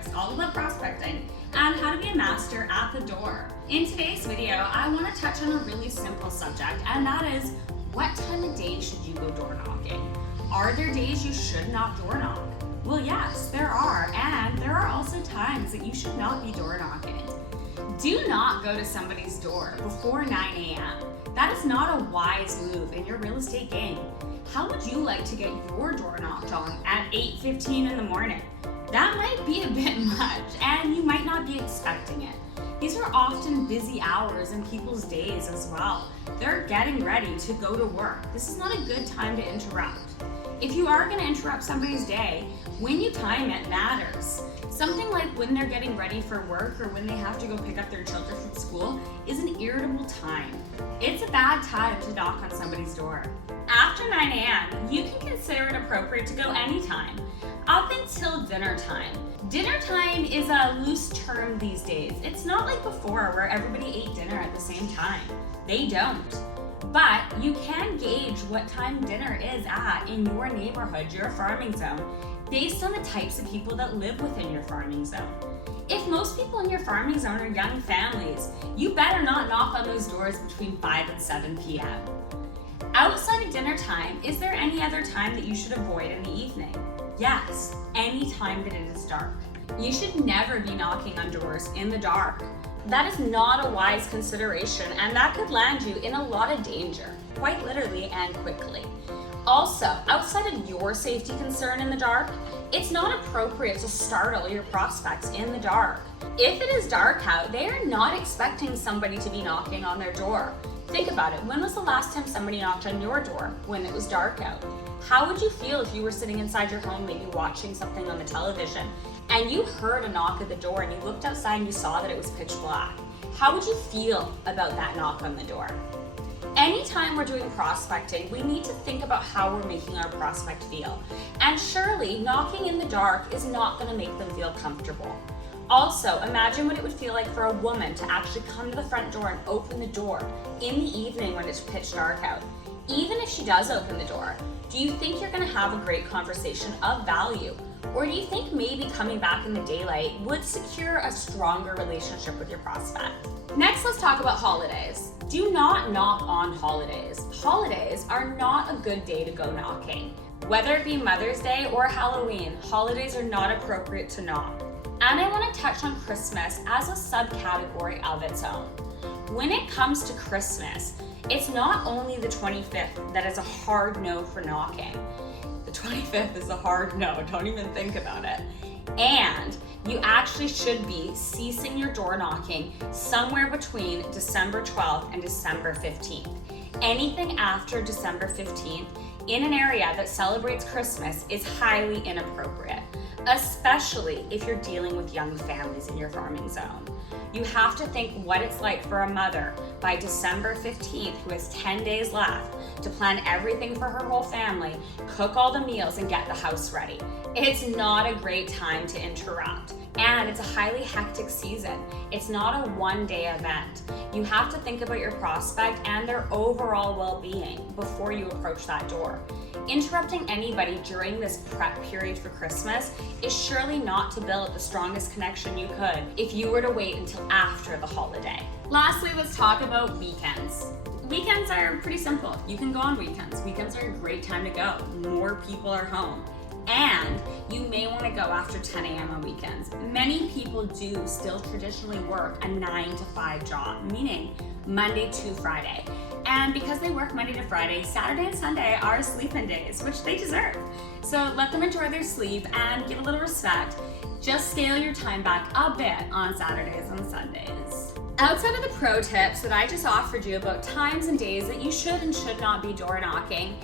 tricks all about prospecting and how to be a master at the door. In today's video, I want to touch on a really simple subject, and that is, what time of day should you go door knocking? Are there days you should not door knock? Well, yes, there are, and there are also times that you should not be door knocking. Do not go to somebody's door before 9 a.m. That is not a wise move in your real estate game. How would you like to get your door knocked on at 8:15 in the morning? That might be a bit much, and you might not be expecting it. These are often busy hours in people's days as well. They're getting ready to go to work. This is not a good time to interrupt. If you are going to interrupt somebody's day, when you time it matters. Something like when they're getting ready for work or when they have to go pick up their children from school is an irritable time. It's a bad time to knock on somebody's door. After 9 a.m., you can consider it appropriate to go anytime, up until dinner time. Dinner time is a loose term these days. It's not like before where everybody ate dinner at the same time. They don't. But you can gauge what time dinner is at in your neighborhood, your farming zone, based on the types of people that live within your farming zone. If most people in your farming zone are young families, you better not knock on those doors between 5 and 7 p.m. Outside of dinner time, is there any other time that you should avoid in the evening? Yes, any time that it is dark. You should never be knocking on doors in the dark. That is not a wise consideration, and that could land you in a lot of danger, quite literally and quickly. Also, outside of your safety concern in the dark, it's not appropriate to startle your prospects in the dark. If it is dark out, they are not expecting somebody to be knocking on their door. Think about it. When was the last time somebody knocked on your door when it was dark out? How would you feel if you were sitting inside your home, maybe watching something on the television, and you heard a knock at the door and you looked outside and you saw that it was pitch black? How would you feel about that knock on the door? Anytime we're doing prospecting, we need to think about how we're making our prospect feel. And surely knocking in the dark is not going to make them feel comfortable. Also, imagine what it would feel like for a woman to actually come to the front door and open the door in the evening when it's pitch dark out. Even if she does open the door, do you think you're going to have a great conversation of value? Or do you think maybe coming back in the daylight would secure a stronger relationship with your prospect? Next, let's talk about holidays. Do not knock on holidays. Holidays are not a good day to go knocking. Whether it be Mother's Day or Halloween, holidays are not appropriate to knock. And I want to touch on Christmas as a subcategory of its own. When it comes to Christmas, it's not only the 25th that is a hard no for knocking. The 25th is a hard no, don't even think about it. And you actually should be ceasing your door knocking somewhere between December 12th and December 15th. Anything after December 15th in an area that celebrates Christmas is highly inappropriate, especially if you're dealing with young families in your farming zone. You have to think what it's like for a mother by December 15th who has 10 days left to plan everything for her whole family, cook all the meals, and get the house ready. It's not a great time to interrupt, and it's a highly hectic season. It's not a one-day event. You have to think about your prospect and their overall well-being before you approach that door. Interrupting anybody during this prep period for Christmas is surely not to build the strongest connection you could if you were to wait until after the holiday. Lastly, let's talk about weekends. Weekends are pretty simple. You can go on weekends. Weekends are a great time to go. More people are home. And you may want to go after 10 a.m. on weekends. Many people do still traditionally work a 9 to 5 job, meaning Monday to Friday. And because they work Monday to Friday, Saturday and Sunday are sleep-in days, which they deserve. So let them enjoy their sleep and give a little respect. Just scale your time back a bit on Saturdays and Sundays. Outside of the pro tips that I just offered you about times and days that you should and should not be door knocking,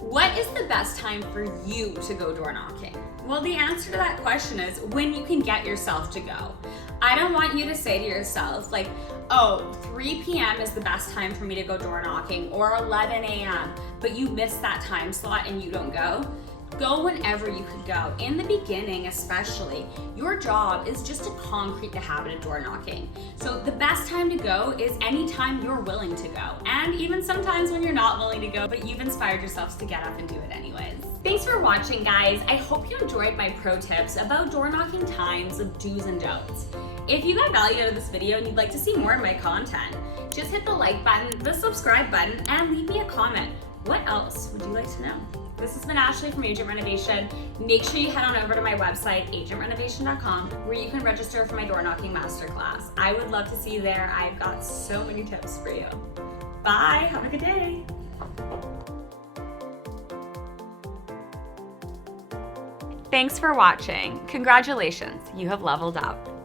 what is the best time for you to go door knocking? Well, the answer to that question is when you can get yourself to go. I don't want you to say to yourself, like, oh, 3 p.m. is the best time for me to go door knocking, or 11 a.m., but you miss that time slot and you don't go. Go whenever you could go. In the beginning, especially, your job is just to concrete the habit of door knocking. So the best time to go is anytime you're willing to go. And even sometimes when you're not willing to go, but you've inspired yourselves to get up and do it anyways. Thanks for watching, guys. I hope you enjoyed my pro tips about door knocking times of do's and don'ts. If you got value out of this video and you'd like to see more of my content, just hit the like button, the subscribe button, and leave me a comment. What else would you like to know? This has been Ashley from Agent Renovation. Make sure you head on over to my website, agentrenovation.com, where you can register for my door knocking masterclass. I would love to see you there. I've got so many tips for you. Bye, have a good day. Thanks for watching. Congratulations, you have leveled up.